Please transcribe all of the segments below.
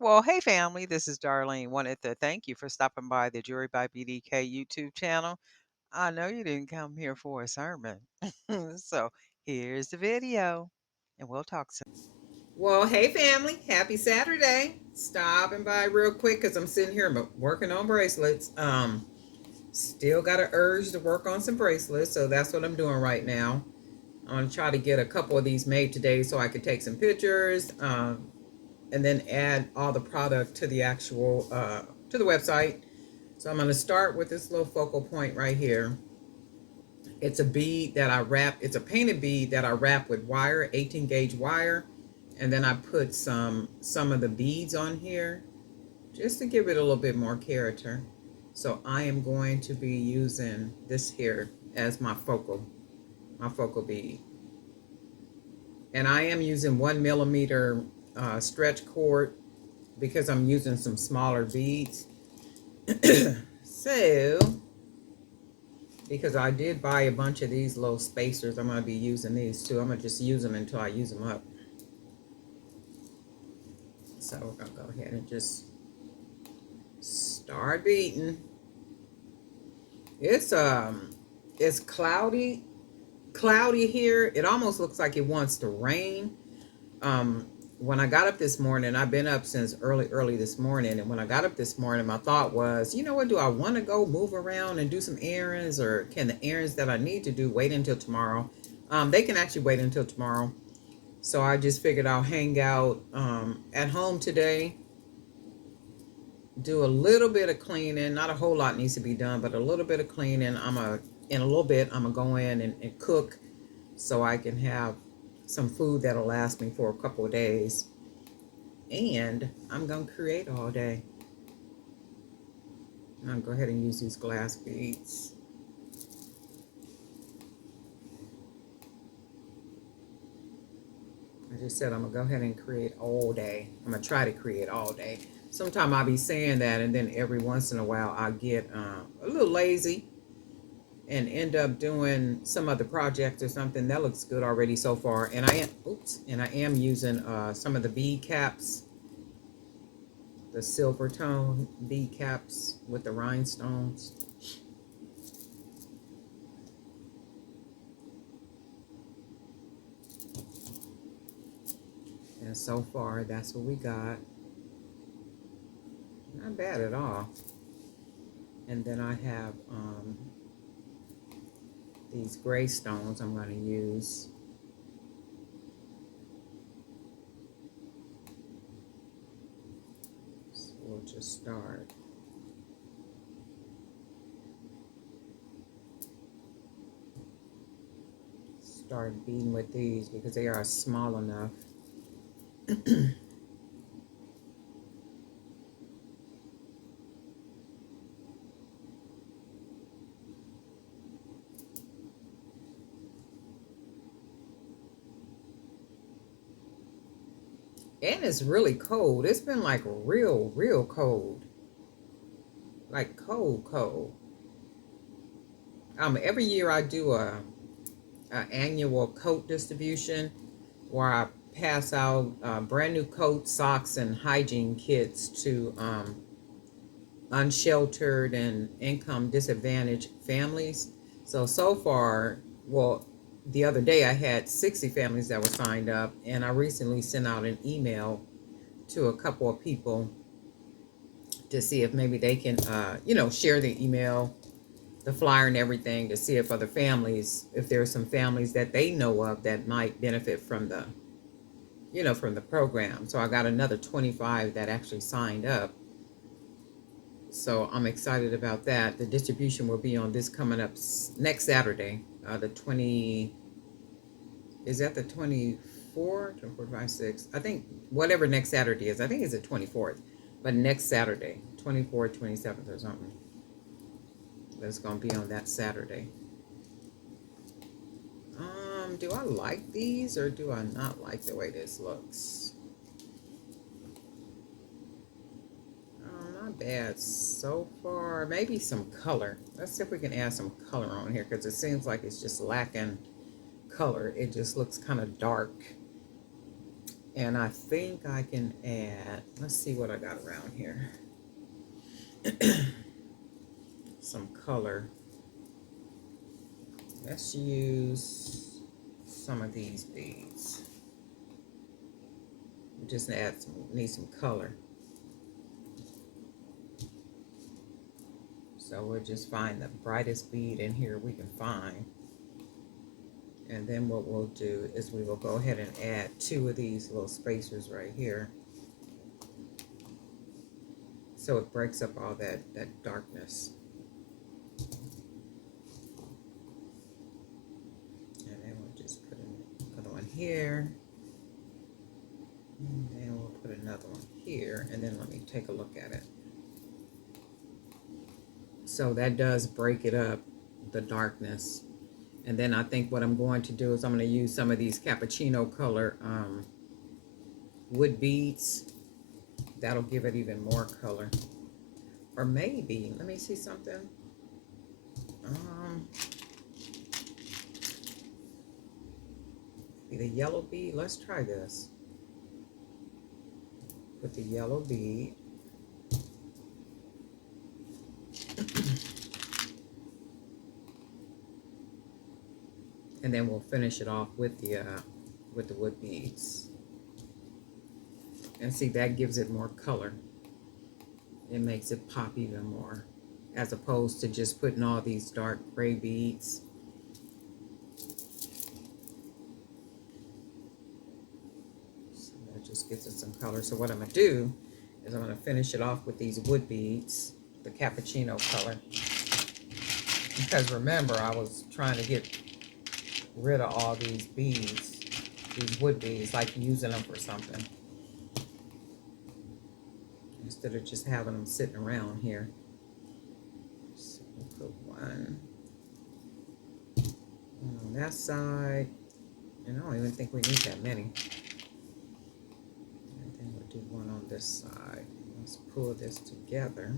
Well, hey family, this is Darlene. Wanted to thank you for stopping by the Jury by BDK YouTube channel. I know you didn't come here for a sermon. So here's the video, and we'll talk soon. Well, hey family, happy Saturday. Stopping by real quick because I'm sitting here working on bracelets. Still got an urge to work on some bracelets, so that's what I'm doing right now. I'm gonna try to get a couple of these made today so I can take some pictures, and then add all the product to the actual to the website. So I'm gonna start with this little focal point right here. It's a bead that I wrap. It's a painted bead that I wrap with wire, 18 gauge wire, and then I put some of the beads on here just to give it a little bit more character. So I am going to be using this here as my focal bead, and I am using 1 millimeter stretch cord because I'm using some smaller beads. So because I did buy a bunch of these little spacers. I'm going to be using these too. I'm going to just use them until I use them up. So we're going to go ahead and just start beating. It's cloudy here. It almost looks like it wants to rain. Um, when I got up this morning, I've been up since early this morning, and when I got up this morning, my thought was, you know what, do I want to go move around and do some errands, or can the errands that I need to do wait until tomorrow? They can actually wait until tomorrow. So I just figured I'll hang out at home today, do a little bit of cleaning. Not a whole lot needs to be done, but a little bit of cleaning. In a little bit, I'm gonna go in and cook so I can have some food that'll last me for a couple of days. And I'm gonna create all day. I'm gonna go ahead and use these glass beads. I just said I'm gonna go ahead and create all day. I'm gonna try to create all day. Sometimes I'll be saying that, and then every once in a while I get a little lazy and end up doing some other project or something that looks good already so far. And I am using some of the bead caps, the silver tone bead caps with the rhinestones. And so far, that's what we got. Not bad at all. And then I have these gray stones I'm going to use. So we'll just start beading with these because they are small enough. And it's really cold. It's been like real cold. Like cold. Every year I do a annual coat distribution where I pass out brand new coats, socks, and hygiene kits to unsheltered and income disadvantaged families. So far, well, the other day I had 60 families that were signed up, and I recently sent out an email to a couple of people to see if maybe they can, share the email, the flyer, and everything to see if other families, if there are some families that they know of that might benefit from from the program. So I got another 25 that actually signed up. So I'm excited about that. The distribution will be on this coming up next Saturday, the 20, is that the 24th, 24, 5, 6? I think whatever next Saturday is, I think it's the 24th, but next Saturday, 24th, 27th or something. That's going to be on that Saturday. Do I like these or do I not like the way this looks? Not bad so far. Maybe some color. Let's see if we can add some color on here because it seems like it's just lacking color. It just looks kind of dark. And I think I can add, Let's see what I got around here. Some color. Let's use some of these beads. We just need some color. So we'll just find the brightest bead in here we can find. And then what we'll do is we will go ahead and add 2 of these little spacers right here. So it breaks up all that darkness. And then we'll just put another one here. And then we'll put another one here. And then let me take a look at it. So that does break it up, the darkness. And then I think what I'm going to do is I'm going to use some of these cappuccino color wood beads. That'll give it even more color. Or maybe, let me see something. The yellow bead, let's try this. Put the yellow bead. And then we'll finish it off with the wood beads. And see, that gives it more color. It makes it pop even more, as opposed to just putting all these dark gray beads. So that just gives it some color. So what I'm gonna do is I'm gonna finish it off with these wood beads, the cappuccino color. Because remember, I was trying to get rid of all these beads, these wood beads, like using them for something, instead of just having them sitting around here. So we'll put one on that side, and I don't even think we need that many. And then we'll do one on this side. Let's pull this together.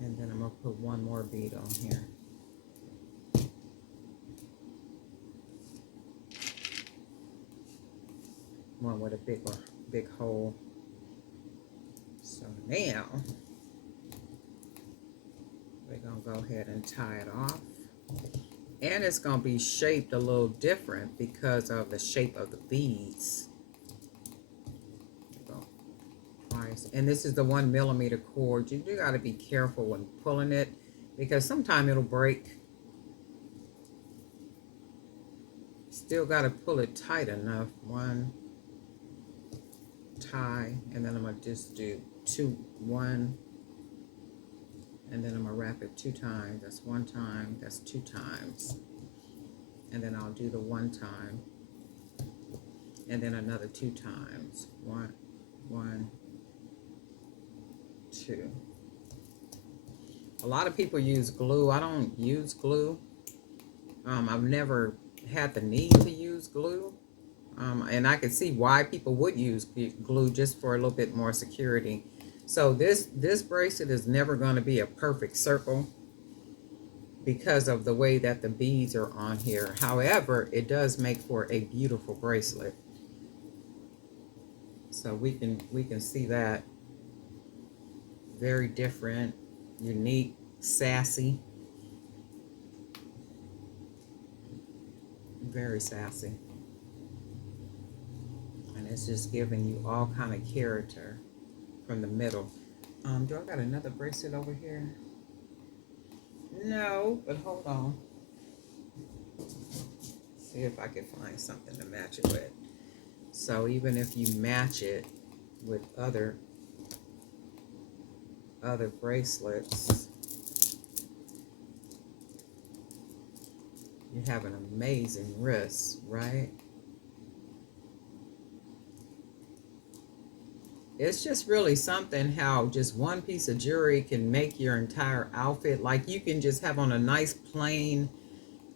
And then I'm going to put one more bead on here. One with a big hole. So now we're going to go ahead and tie it off. And it's going to be shaped a little different because of the shape of the beads. And this is the 1 millimeter cord. You do got to be careful when pulling it, because sometimes it'll break. Still got to pull it tight enough. One tie, and then I'm going to just do one, and then I'm going to wrap it 2 times. That's 1 time, that's 2 times. And then I'll do the 1 time, and then another 2 times. One, 2. A lot of people use glue. I don't use glue. I've never had the need to use glue. And I can see why people would use glue, just for a little bit more security. So this bracelet is never going to be a perfect circle because of the way that the beads are on here. However, it does make for a beautiful bracelet. So we can see that. Very different, unique, sassy. Very sassy. And it's just giving you all kind of character from the middle. Do I got another bracelet over here? No, but hold on. See if I can find something to match it with. So even if you match it with other bracelets, you have an amazing wrist, right? It's just really something how just one piece of jewelry can make your entire outfit. Like, you can just have on a nice plain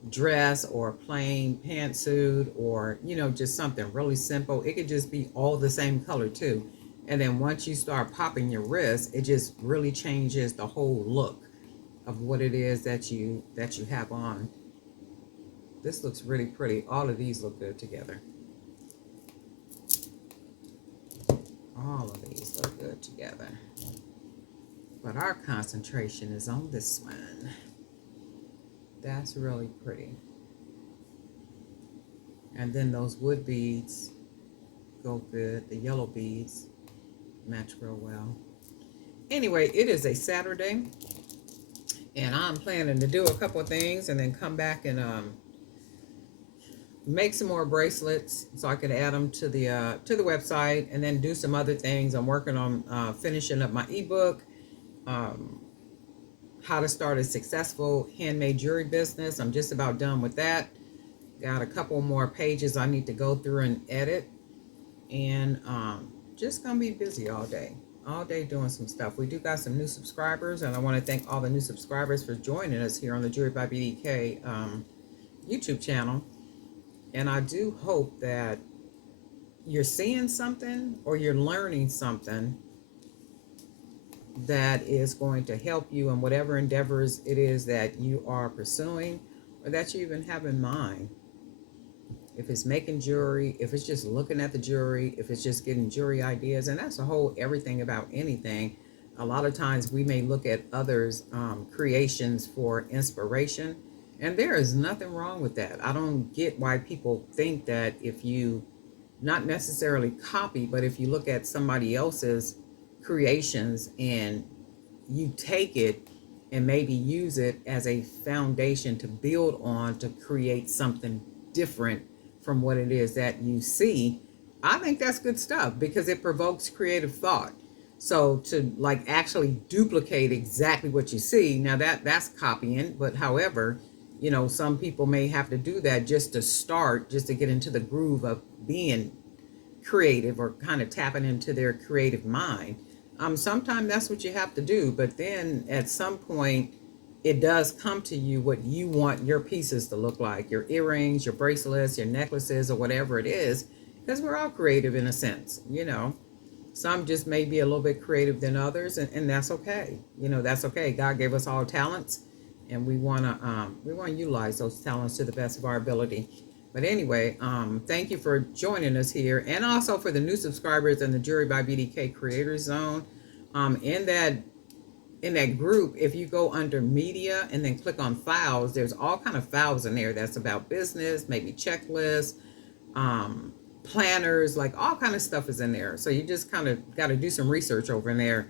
dress or plain pantsuit, or just something really simple. It could just be all the same color too. And then once you start popping your wrist, it just really changes the whole look of what it is that you have on. This looks really pretty. All of these look good together. All of these look good together. But our concentration is on this one. That's really pretty. And then those wood beads go good. The yellow beads match real well. Anyway, it is a Saturday, and I'm planning to do a couple of things and then come back and make some more bracelets so I can add them to the website, and then do some other things. I'm working on finishing up my ebook, um, how to start a successful handmade jewelry business. I'm just about done with that. Got a couple more pages I need to go through and edit, and just gonna be busy all day doing some stuff. We do got some new subscribers, and I want to thank all the new subscribers for joining us here on the Jewelry by BDK YouTube channel. And I do hope that you're seeing something or you're learning something that is going to help you in whatever endeavors it is that you are pursuing, or that you even have in mind. If it's making jewelry, if it's just looking at the jewelry, if it's just getting jewelry ideas, and that's the whole everything about anything. A lot of times we may look at others' creations for inspiration, and there is nothing wrong with that. I don't get why people think that if you not necessarily copy, but if you look at somebody else's creations and you take it and maybe use it as a foundation to build on to create something different from what it is that you see, I think that's good stuff because it provokes creative thought. So to like actually duplicate exactly what you see, now that's copying, but however, some people may have to do that just to start, just to get into the groove of being creative or kind of tapping into their creative mind. Sometimes that's what you have to do, but then at some point it does come to you what you want your pieces to look like, your earrings, your bracelets, your necklaces, or whatever it is, because we're all creative in a sense. Some just may be a little bit creative than others, and that's okay. That's okay. God gave us all talents, and we want to utilize those talents to the best of our ability. But anyway, thank you for joining us here, and also for the new subscribers in the Jewelry by BDK Creators Zone. In that group, if you go under media and then click on files, there's all kind of files in there that's about business, maybe checklists, planners, like all kind of stuff is in there. So you just kind of got to do some research over in there,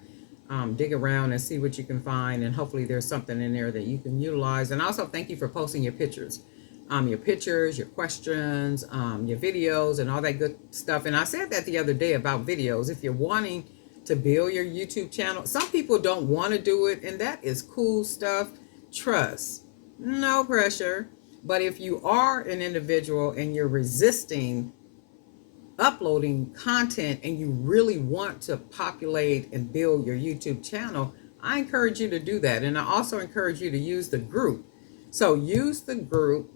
dig around and see what you can find, and hopefully there's something in there that you can utilize. And also thank you for posting your pictures, your questions, your videos, and all that good stuff. And I said that the other day about videos. If you're wanting to build your YouTube channel, some people don't want to do it, and that is cool stuff. Trust, no pressure. But if you are an individual and you're resisting uploading content and you really want to populate and build your YouTube channel, I encourage you to do that. And I also encourage you to use the group. So use the group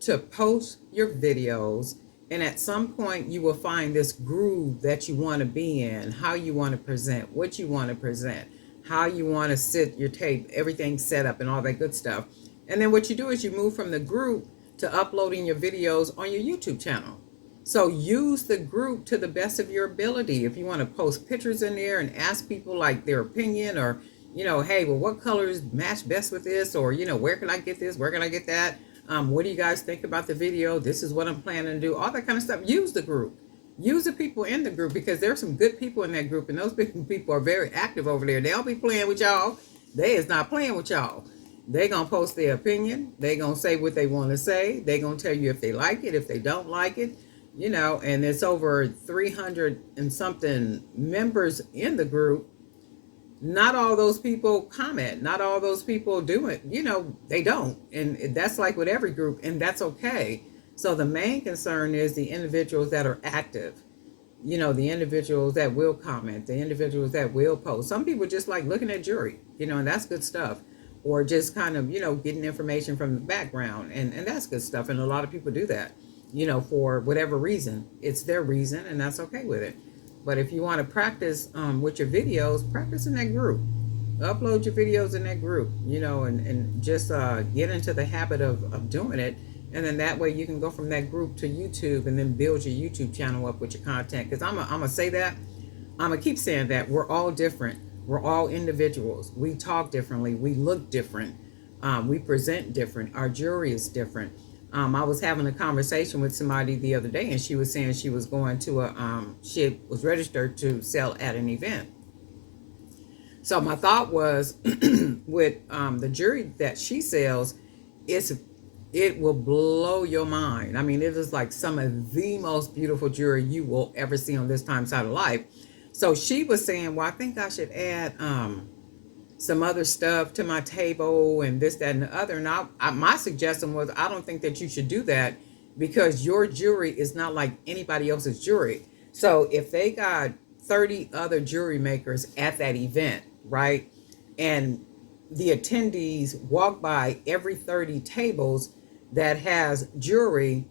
to post your videos, and at some point you will find this groove that you want to be in, how you want to present, what you want to present, how you want to sit your tape, everything set up and all that good stuff. And then what you do is you move from the group to uploading your videos on your YouTube channel. So use the group to the best of your ability. If you want to post pictures in there and ask people like their opinion, or hey, well, what colors match best with this, or where can I get this, where can I get that, what do you guys think about the video, this is what I'm planning to do, all that kind of stuff. Use the group, use the people in the group, because there's some good people in that group, and those people are very active over there. They'll be playing with y'all. They is not playing with y'all. They gonna post their opinion, they gonna say what they want to say, they gonna tell you if they like it, if they don't like it, and it's over 300 and something members in the group. Not all those people comment, not all those people do it, they don't. And that's like with every group, and that's okay. So the main concern is the individuals that are active, the individuals that will comment, the individuals that will post. Some people just like looking at jewelry, and that's good stuff. Or just kind of, getting information from the background, and that's good stuff. And a lot of people do that, for whatever reason. It's their reason, and that's okay with it. But if you want to practice with your videos, practice in that group. Upload your videos in that group, and just get into the habit of doing it. And then that way you can go from that group to YouTube and then build your YouTube channel up with your content. Because I'm going to say that, I'm going to keep saying that we're all different. We're all individuals. We talk differently. We look different. We present different. Our jewelry is different. I was having a conversation with somebody the other day, and she was saying she was going to she was registered to sell at an event. So my thought was, with the jewelry that she sells, it's it will blow your mind. I mean, it is like some of the most beautiful jewelry you will ever see on this time side of life. So she was saying, well, I think I should add some other stuff to my table and this, that, and the other. And my suggestion was, I don't think that you should do that because your jewelry is not like anybody else's jewelry. So if they got 30 other jewelry makers at that event, right? And the attendees walk by every 30 tables that has jewelry,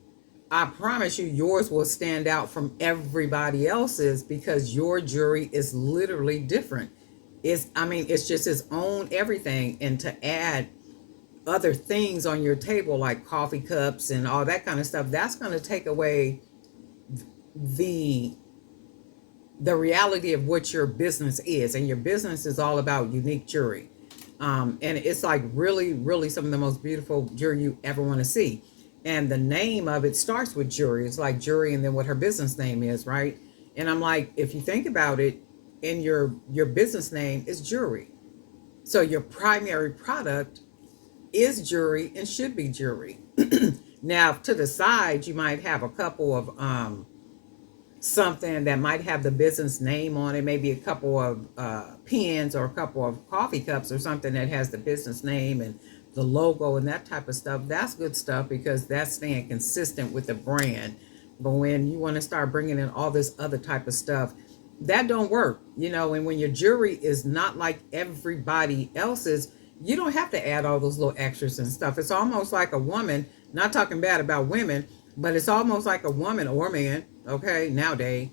I promise you, yours will stand out from everybody else's because your jewelry is literally different. I mean, it's just its own everything. And to add other things on your table, like coffee cups and all that kind of stuff, that's going to take away the the reality of what your business is. And your business is all about unique jewelry. And it's like really, really some of the most beautiful jewelry you ever want to see. And the name of it starts with jewelry. It's like jewelry and then what her business name is, right? And I'm like, if you think about it, in your business name is jewelry. So your primary product is jewelry and should be jewelry. Now to the side, you might have a couple of something that might have the business name on it, maybe a couple of pens or a couple of coffee cups or something that has the business name and the logo and that type of stuff. That's good stuff because that's staying consistent with the brand. But when you want to start bringing in all this other type of stuff, that don't work, you know. And when your jewelry is not like everybody else's, you don't have to add all those little extras and stuff. It's almost like a woman, not talking bad about women, but it's almost like a woman or man, okay, nowadays,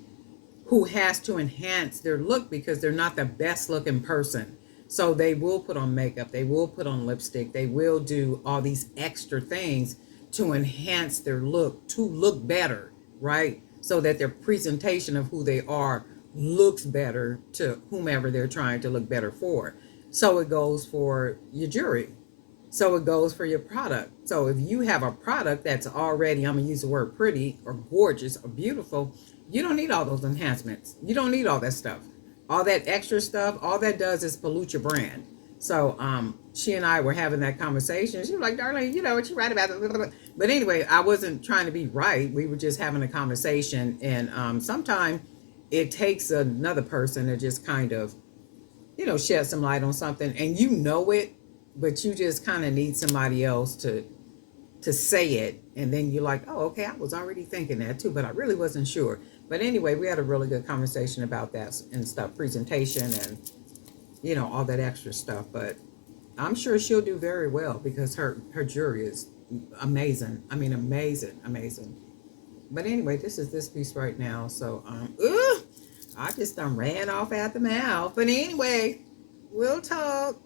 who has to enhance their look because they're not the best looking person. So they will put on makeup, they will put on lipstick, they will do all these extra things to enhance their look, to look better, right? So that their presentation of who they are looks better to whomever they're trying to look better for. So it goes for your jewelry. So it goes for your product. So if you have a product that's already, I'm going to use the word pretty or gorgeous or beautiful, you don't need all those enhancements. You don't need all that stuff. All that extra stuff, all that does is pollute your brand. So she and I were having that conversation. She was like, Darlene, you know what you write about it. But anyway, I wasn't trying to be right. We were just having a conversation. And sometimes it takes another person to just kind of, you know, shed some light on something. And you know it, but you just kind of need somebody else to say it, and then you're like, oh, okay, I was already thinking that too, but I really wasn't sure. But anyway, we had a really good conversation about that and stuff, presentation and, you know, all that extra stuff. But I'm sure she'll do very well because her jewelry is amazing. I mean, amazing, amazing. But anyway, this is this piece right now. So I just done ran off at the mouth. But anyway, we'll talk.